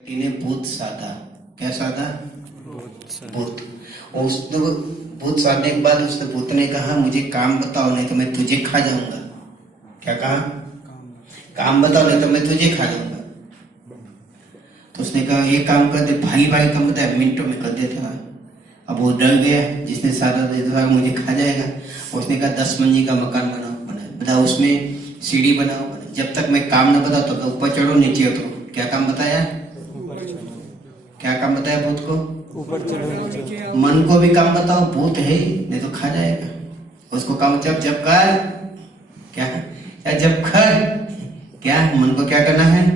इन्हें भूत साधा। क्या साधा? भूत। उसने भूत साधने के बाद उसने भूत ने कहा मुझे काम बताओ नहीं तो मैं तुझे खा जाऊंगा। क्या कहा? काम बताओ नहीं तो मैं तुझे खा जाऊंगा। तो उसने कहा ये काम कर दे, भाई भाई काम बताया मिनटों में कर देता। अब वो डर गया, जिसने साधा था मुझे खा जाएगा। उसने कहा 10 मंजिल का मकान बताओ उसमें सीढ़ी बनाओ। जब तक मैं काम न बताता तो ऊपर चढ़ो नीचे उतरो। क्या काम बताया? क्या काम बताया भूत को? ऊपर चढ़ो। मन को भी काम बताओ, भूत है नहीं तो खा जाएगा। उसको काम जब जब कर। क्या जब कर? क्या मन को क्या करना है?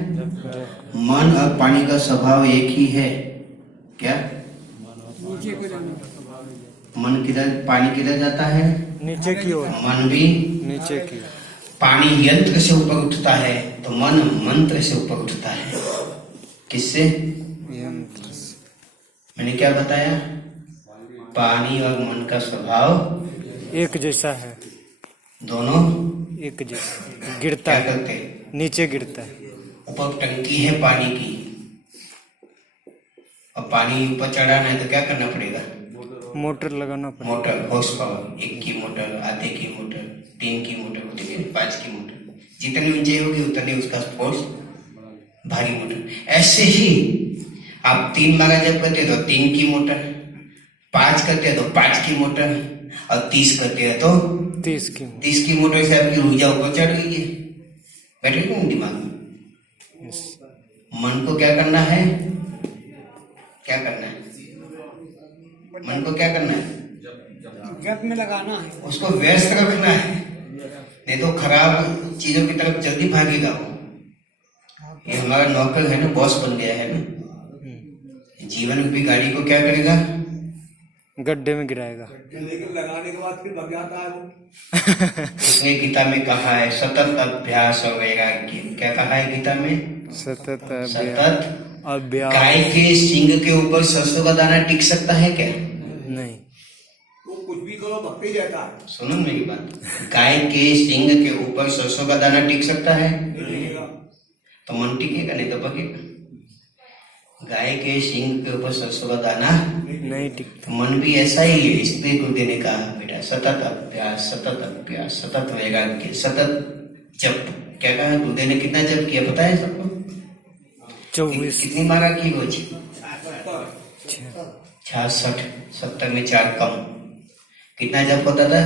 मन और पानी का स्वभाव एक ही है। क्या? मन किधर, पानी किधर जाता है? नीचे की ओर। मन भी नीचे की ओर। पानी यंत्र से ऊपर उठता है तो मन मंत्र से ऊपर उठता है। किससे? मैंने क्या बताया? पानी और मन का स्वभाव एक जैसा है। दोनों एक जैसा गिरता क्या है, करते? नीचे गिरता है। ऊपर टंकी है पानी की और पानी ऊपर चढ़ाना है तो क्या करना पड़ेगा? मोटर लगाना पड़ेगा। मोटर, हॉर्स पावर, 1 की मोटर, आधे की मोटर, 3 की मोटर होती है, 5 की मोटर। जितनी ऊंचाई होगी उतनी उसका फोर्स भारी मोटर। ऐसे ही आप 3 मारा जब करते हो तो 3 की मोटर, 5 करते हैं तो 5 की मोटर और 30 करते हैं तो 30 की मोटर से आपकी ऊर्जा ऊपर चढ़ गई है। बैठ गई ना दिमाग में? मन को क्या करना है? क्या करना है? मन को क्या करना है? जप में लगाना है। उसको व्यस्त रखना है, नहीं तो खराब चीजों की तरफ जल्दी भागेगा वो। ये हमारा नौकर है ना, बॉस बन गया है ना। जीवन रूपी गाड़ी को क्या करेगा? गड्ढे में गिराएगा। लेकिन लगाने के बाद फिर भग जाता है वो। इसने गीता में कहा है सतत अभ्यास और वैराग्य। क्या कहा है गीता में? सतत अभ्यास। गाय के सींग के ऊपर सरसों का दाना टिक सकता है क्या? नहीं। वो कुछ भी करो भक्ति रहता है। सुनो मेरी बात। गाय के सींग के ऊपर सरसों का दाना टिक सकता है? तो मन टिकेगा नहीं तो भगेगा। गाय के सींग के ऊपर सरसों का दाना नहीं टिकता। मन भी ऐसा ही है। इसलिए गुरुदेव ने कहा बेटा सतत अभ्यास, सतत अभ्यास, सतत वैराग्य, सतत जप। क्या कहा गुरुदेव ने? कितना जप किया पता है सबको? 24। कितनी मारा की वो? 66। 70 में 4 कम। कितना जप होता था?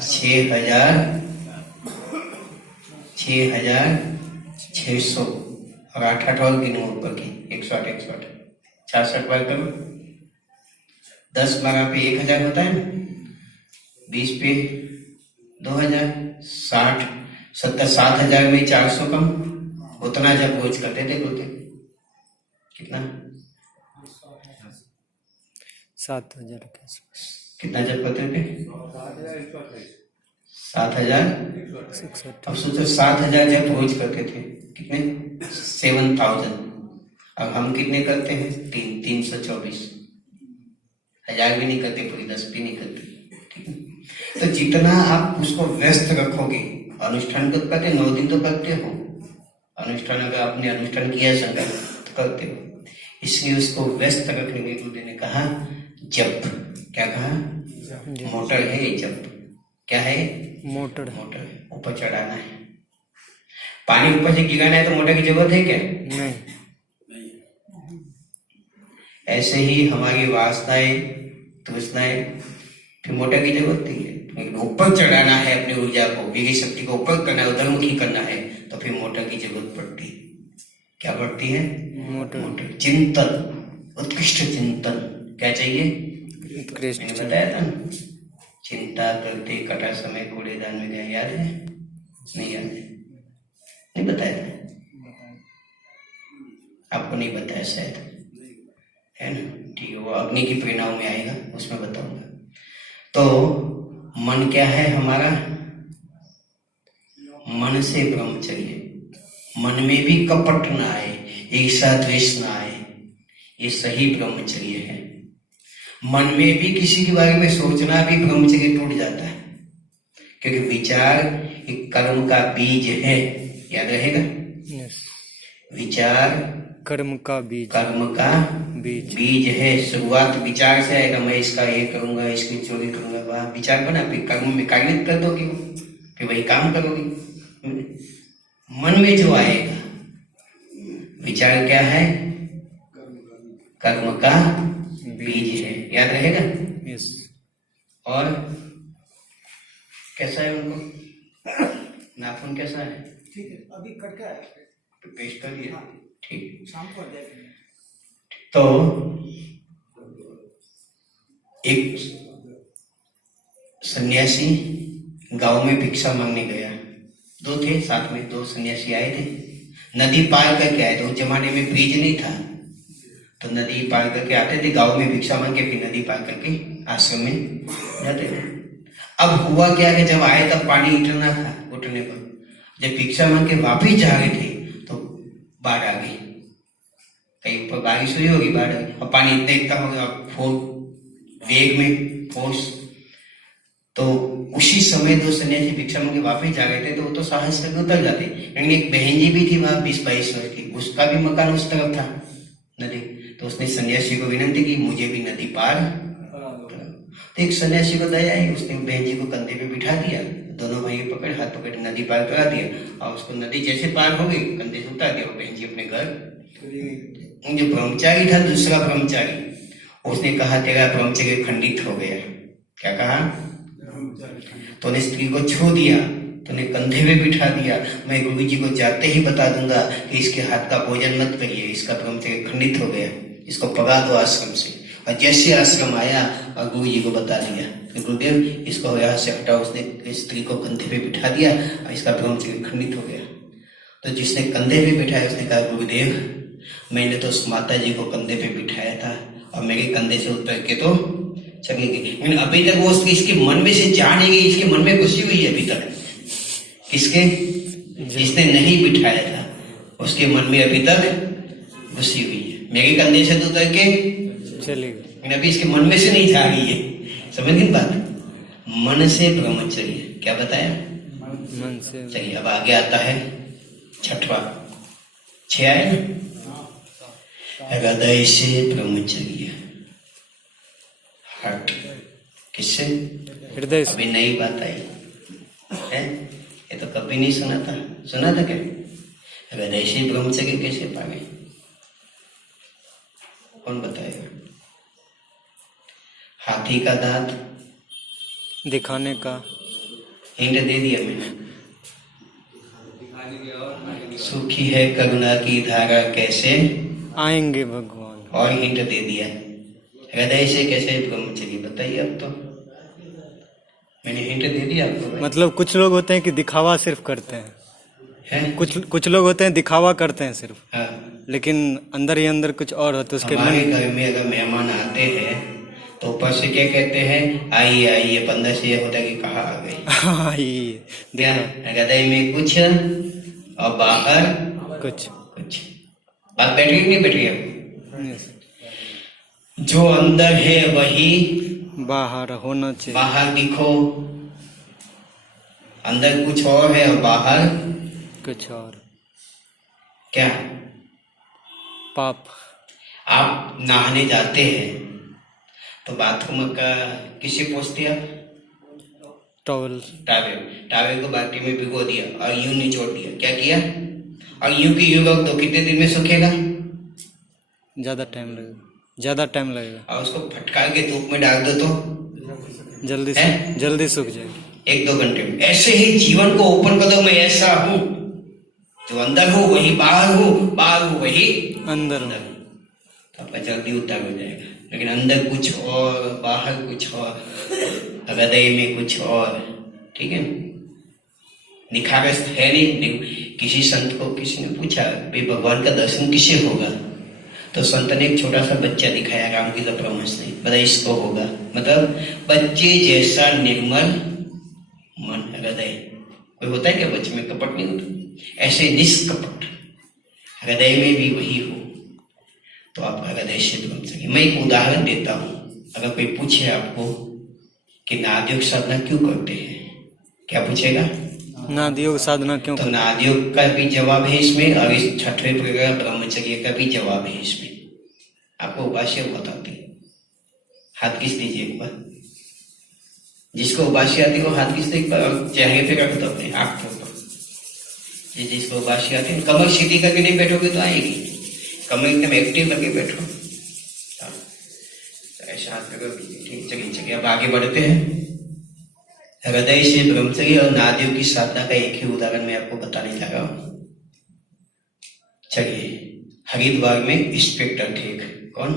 6,600 और 8 और गिनो ऊपर की 108 108 66 बार करो। 10 बारह पे 1000 होता है ना, 20 पे 2000, 60 70 7,000 में 400 कम। उतना जब रोज करते थे बोलते कितना? 7,000 के आसपास। कितना जब करते थे? 7,000। अब सोचो 7,000 जब रोज करते थे कितने? 7,000। अब हम कितने करते हैं? 324। 1000 भी नहीं करते, पूरी 10 भी नहीं करते। ठीक है, तो जितना आप उसको व्यस्त रखोगे, अनुष्ठान तो करते 9 दिन तो करते हो अनुष्ठान। अगर आपने अनुष्ठान किया संगत तो करते हो, इसलिए उसको व्यस्त रखने के गुरुदेव ने कहा जप। क्या कहा? मोटर है जप। क्या है? मोटर। मोटर ऊपर चढ़ाना है। पानी ऊपर से गिराना है तो मोटर की जरूरत है क्या? नहीं। ऐसे ही हमारी वासनाएं, तृष्णाएं, फिर मोटर की जरूरत नहीं है। ऊपर चढ़ाना है अपनी ऊर्जा को, वीर्य शक्ति को ऊपर करना है, उधरमुखी करना है, तो फिर मोटर की जरूरत पड़ती है। क्या पड़ती है? मोटर। चिंतन, उत्कृष्ट चिंतन। क्या चाहिए? उत्कृष्ट। मैंने बताया था ना, चिंता करते कटा समय कूड़ेदान में गया। याद है? नहीं याद है? नहीं बताया था? आपको नहीं बताया शायद, है ना? ठीक है, वो अग्नि की प्रेरणाओं में आएगा, उसमें बताऊंगा। तो मन क्या है हमारा? मन से ब्रह्मचर्य। मन में भी कपट ना आए, ईर्ष्या द्वेष ना आए, ये सही ब्रह्मचर्य है। मन में भी किसी के बारे में सोचना भी ब्रह्मचर्य टूट जाता है, क्योंकि विचार एक कर्म का बीज है। याद रहेगा? विचार कर्म का बीज। कर्म का बीज। बीज है। शुरुआत विचार से आएगा, मैं इसका ये करूंगा, इसकी चोरी करूंगा, वहां विचार बना, फिर कर्म में कार्यान्वित कर दोगे, फिर वही काम करोगे। मन में जो आएगा विचार क्या है? कर्म का बीज है। याद रहेगा? यस। और कैसा है उनको? नाखून कैसा है? ठीक है, अभी कट गया है, पेश कर दिया। ठीक। शाम को आ जाएगा। तो एक सन्यासी गांव में भिक्षा मांगने गया। दो थे साथ में, दो सन्यासी आए थे, नदी पार करके आए थे। उस जमाने में ब्रिज नहीं था, तो नदी पार करके आते थे, गांव में भिक्षा मांग के फिर नदी पार करके आश्रम में जाते थे। अब हुआ क्या कि जब आए तब पानी इतना था घुटने पर, जब भिक्षा मांग के वापिस जा रहे थे तो बाढ़ आ गई। कहीं ऊपर बारिश हुई होगी, बाढ़ आ गई, और पानी इतना हो गया वेग में फोर्स। तो उसी समय दो सन्यासी भिक्षा मांग के वापिस जा रहे थे, तो वो तो साहस करके उतर जाते। लेकिन एक बहन जी भी थी वहां 20-22 वर्ष की, उसका भी मकान उस तरफ था नदी। तो उसने सन्यासी को विनती की, मुझे भी नदी पार। तो एक सन्यासी को दया आई, उसने बहन जी को कंधे पे बिठा दिया, दोनों भाई पकड़ हाथ पकड़ नदी पार करा दिया, और उसको नदी जैसे पार हो गई कंधे से उतार दिया, बहन जी अपने घर। जो ब्रह्मचारी था, दूसरा ब्रह्मचारी, उसने कहा तेरा ब्रह्मचर्य खंडित हो गया। क्या कहा? तो ने स्त्री को छू दिया, तो ने कंधे पे बिठा दिया, मैं गुरु जी को जाते ही बता दूंगा कि इसके हाथ का भोजन मत करिए, इसका ब्रह्मचर्य खंडित हो गया, इसको भगा दो आश्रम से। और जैसे आश्रम आया और गुरु जी को बता दिया कि गुरुदेव इसको यहाँ से हटाओ, उसने स्त्री को कंधे पे बिठा दिया और इसका ब्रह्मचर्य खंडित हो गया। तो जिसने कंधे पे बिठाया उसने कहा गुरुदेव मैंने तो उस माता जी को कंधे पे बिठाया था और मेरे कंधे से उतर के तो चली गई, लेकिन अभी तक वो इसके मन में से जा नहीं गई, इसके मन में घुसी हुई है अभी तक। किसके? जिसने नहीं बिठाया था उसके मन में अभी तक घुसी हुई है। मेरे कंधे से तो उतर के चलेगा, लेकिन अभी इसके मन में से नहीं जा रही है। समझ गई बात? मन से ब्रह्मचर्य क्या बताया? मन से। चलिए अब आगे आता है छठवा, 6 आए ना, हृदय से ब्रह्मचर्य। हार्ट किससे? हृदय से। अभी नई बात आई है, ये तो कभी नहीं सुना था। सुना था क्या? हृदय से ब्रह्मचर्य कैसे पावे? कौन बताएगा? हाथी का दांत दिखाने का हिंट दे दिया मैंने। सूखी है करुणा की धारा कैसे आएंगे भगवान, और हिंट दे दिया। हृदय से कैसे ब्रह्मचर्य बताइए। अब तो मैंने हिंट दे दिया आपको। मतलब कुछ लोग होते हैं कि दिखावा सिर्फ करते हैं, कुछ लोग होते हैं दिखावा करते हैं सिर्फ, हाँ। लेकिन अंदर ही अंदर कुछ और होता है उसके हमारे मन। घर में अगर मेहमान आते हैं तो ऊपर से क्या कहते हैं? आइए आइए, बंदा से ये होता है कि कहाँ आ गए। हाँ, ये क्या हृदय में कुछ और बाहर कुछ। बात बैठ रही नहीं बैठ रही? Yes. जो अंदर है वही बाहर होना चाहिए। बाहर दिखो। अंदर कुछ और है और बाहर कुछ और। क्या? पाप। आप नहाने जाते हैं तो बाथरूम का किसे पोंछते आप? टॉवल। टावल को बाल्टी में भिगो दिया और यूं निचोड़ दिया। क्या किया? और यूं की यूं रख दो, कितने दिन में सूखेगा? ज्यादा टाइम लगेगा। और उसको फटकार के धूप में डाल दो तो जल्दी सूख जाएगा 1-2 घंटे में। ऐसे ही जीवन को ओपन कर दो, मैं ऐसा हूं, जो अंदर हो वही बाहर हो, बाहर हो वही अंदर हो, तो आपका जल्दी उद्धार हो जाएगा। लेकिन अंदर कुछ और बाहर कुछ और, हृदय में कुछ और। ठीक है, निखारस है नहीं। किसी संत को किसी ने पूछा भाई भगवान का दर्शन किसे होगा, तो संत ने एक छोटा सा बच्चा दिखाया, रामकृष्ण परमहंस ने बताया इसको होगा। मतलब बच्चे जैसा निर्मल मन, हृदय। कोई होता है क्या बच्चे में कपट नहीं होता? ऐसे निष्कपट हृदय में भी वही हो तो आपका हृदय से बन सके। मैं एक उदाहरण देता हूं। अगर कोई पूछे आपको कि नामयोग साधना क्यों करते हैं, क्या पूछेगा? नादियोग साधना क्यों तो करते नादियोग का भी जवाब है इसमें, और इस छठवें प्रकार ब्रह्मचर्य का भी जवाब है इसमें। आपको उपास्य बताते हैं। हाथ खींच दीजिए एक बार, जिसको उपास्य आती है वो हाथ खींच दे एक बार, और चेहरे पे रख दो अपने आंख के ऊपर। जिसको उपास्य आती है, कमर सीधी करके नहीं बैठोगे तो आएगी, कमर एकदम एक्टिव करके बैठो। ऐसा हाथ करो, ठीक। चलिए अब आगे बढ़ते हैं। हृदय से ब्रह्मचर्य और नादियों की साधना का एक ही उदाहरण मैं आपको बताने लगा हूं। चलिए, हरिद्वार में इंस्पेक्टर थे एक, कौन?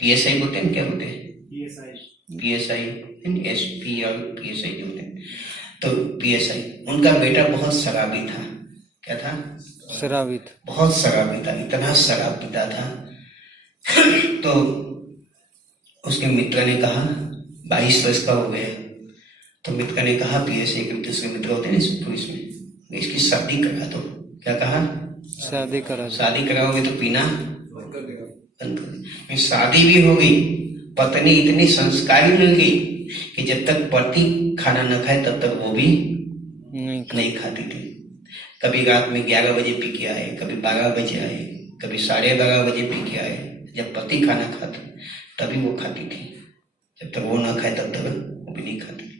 PSI बोलते हैं, क्या बोलते हैं? PSI, SP और PSI जो होते हैं। तो PSI, उनका बेटा बहुत शराबी था। क्या था? शराबी था। बहुत शराबी था, इतना शराब पीता था। तो उसके मित्र ने कहा, 22 वर्ष का हो गया, तो मित्र ने कहा, PSI के दूसरे मित्र होते हैं ना पुलिस में, इसकी शादी करा दो। क्या कहा? शादी कराओगे तो पीना बंद कर देगा। शादी भी हो गई, पत्नी इतनी संस्कारी मिल गई कि जब तक पति खाना न खाए तब तक वो भी नहीं खाती थी। कभी रात में 11 बजे पी के आए, कभी 12 बजे आए, कभी 12:30 बजे पी के आए। जब पति खाना खाते तभी वो खाती थी, जब तक वो ना खाए तब तक वो भी नहीं खाती।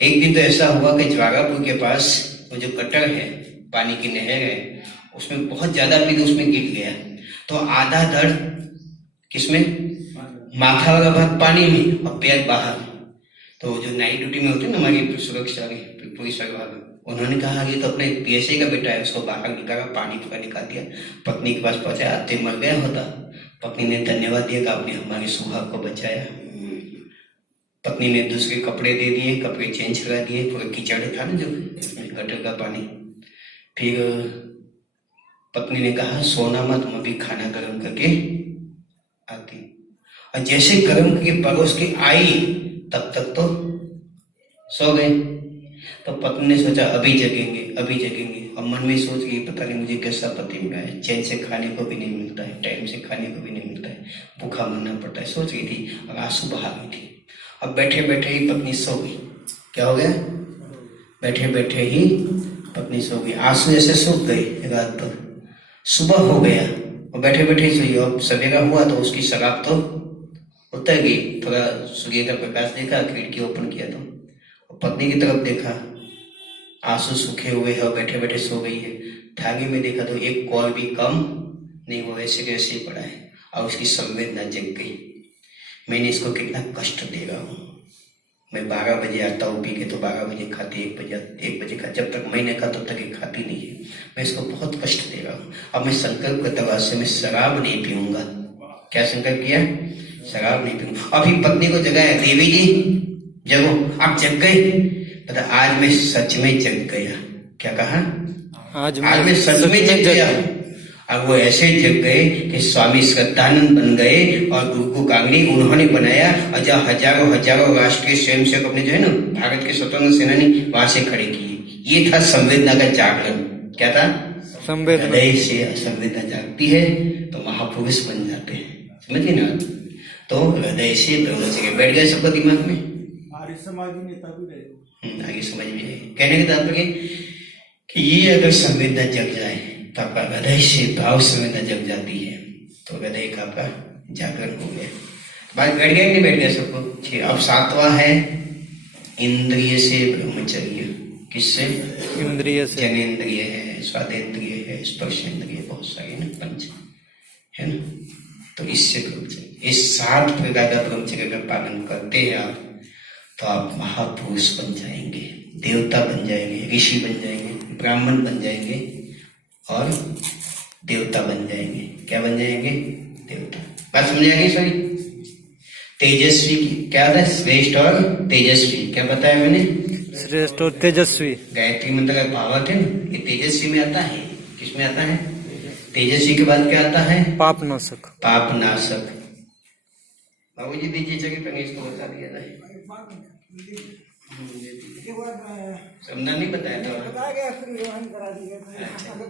एक दिन तो ऐसा हुआ कि ज्वारापुर के पास वो जो गटर है, पानी की नहर है, उसमें बहुत ज्यादा पी, उसमें गिर गया। तो आधा धड़ किसमें? माथा वाला भाग पानी में और पैर बाहर। तो जो नाइट ड्यूटी में होते हैं ना हमारी सुरक्षा पुलिस विभाग, उन्होंने कहा ये तो अपने PSI का बेटा है, उसको बाहर निकाला, पानी पूरा निकाल दिया। पत्नी के पास पहुंचा, आते मर गया होता। पत्नी ने धन्यवाद दिया कि आपने हमारे सुहाग को बचाया। पत्नी ने दूसरे कपड़े दे दिए, कपड़े चेंज करा दिए, पूरा कीचड़ था ना जो उसमें गटर का पानी। फिर पत्नी ने कहा सोना मत, मैं भी खाना गर्म करके आती। और जैसे गर्म करके परोस के आई तब तक तो सो गए। तो पत्नी ने सोचा अभी जगेंगे, और मन में सोच गई पता नहीं मुझे कैसा पति मिला है, चैन से खाने को भी नहीं मिलता है, टाइम से खाने को भी नहीं मिलता है, भूखा मरना पड़ता है, सोच रही थी और आंसू बहा रही थी। अब बैठे बैठे ही पत्नी सो गई। क्या हो गया? बैठे बैठे ही पत्नी सो गई, आंसू ऐसे सूख गए रात भर। सुबह हो गया और बैठे बैठे ही सोई। और सवेरा हुआ तो उसकी शराब तो उतर गई। थोड़ा सूर्य का प्रकाश देखा, खिड़की ओपन किया तो पत्नी की तरफ देखा, आंसू सूखे हुए है और बैठे बैठे सो गई है। थाली में देखा तो एक कौर भी कम नहीं, वो ऐसे कैसे पड़ा है और उसकी संवेदना जग गई। मैंने इसको कितना कष्ट दे रहा हूँ। मैं 12 बजे आता हूँ पी के, तो 12 बजे खाती, 1 बजे खा, जब तक मैं नहीं खाता तब तक ये खाती नहीं है। मैं इसको बहुत कष्ट दे रहा हूँ। अब मैं संकल्प करता हूँ से मैं शराब नहीं पीऊंगा। क्या संकल्प किया? शराब नहीं पीऊंगा। अभी पत्नी को जगाया, देवी जी जगो। आप जग गए, पता आज मैं सच में जग गया। क्या कहा? आज मैं सच में जग गया। अब वो ऐसे जग गए कि स्वामी श्रद्धानंद बन गए और गुरु को कांगड़ी उन्होंने बनाया। और जब हजारों राष्ट्रीय स्वयंसेवक अपने जो है ना भारत के स्वतंत्र सेनानी वहां से खड़े किए। ये था संवेदना का जागरण। क्या था? संवेदना। हृदय से संवेदना जागती है तो महापुरुष बन जाते हैं। समझिए ना? तो हृदय से ब्रह्मचर्य बैठ गए सबका दिमाग में। आगे समझ में आए। कहने का तात्पर्य कि ये अगर संवेदना जग जाए तो आपका हृदय से भाव संवेदना जग जाती है तो हृदय का आपका जागरण हो गया। बात बैठ गया नहीं बैठ गया सबको? अब 7वां है इंद्रिय से ब्रह्मचर्य। किससे? इंद्रिय से। जनेन्द्रिय है, स्वादेंद्रिय है, स्पर्शेंद्रिय, बहुत सारे ना पंच है ना। तो इससे ब्रह्मचर्य, इस 7 प्रकार का ब्रह्मचर्य का पालन करते हैं आप तो आप महापुरुष बन जाएंगे, देवता बन जाएंगे, ऋषि बन जाएंगे, ब्राह्मण बन जाएंगे और देवता बन जाएंगे। क्या बन जाएंगे? देवता। बात समझ आएगी? सॉरी, तेजस्वी की क्या था? श्रेष्ठ और तेजस्वी। क्या बताया मैंने? श्रेष्ठ और तेजस्वी। गायत्री मंत्र का भावार्थ है ना, ये तेजस्वी में आता है। किसमें आता है? तेजस्वी के बाद क्या आता है? पाप नाशक। पाप नाशक। बाबूजी दीजिए जगह पर, इसको बता दिया था। समझा नहीं बताया था?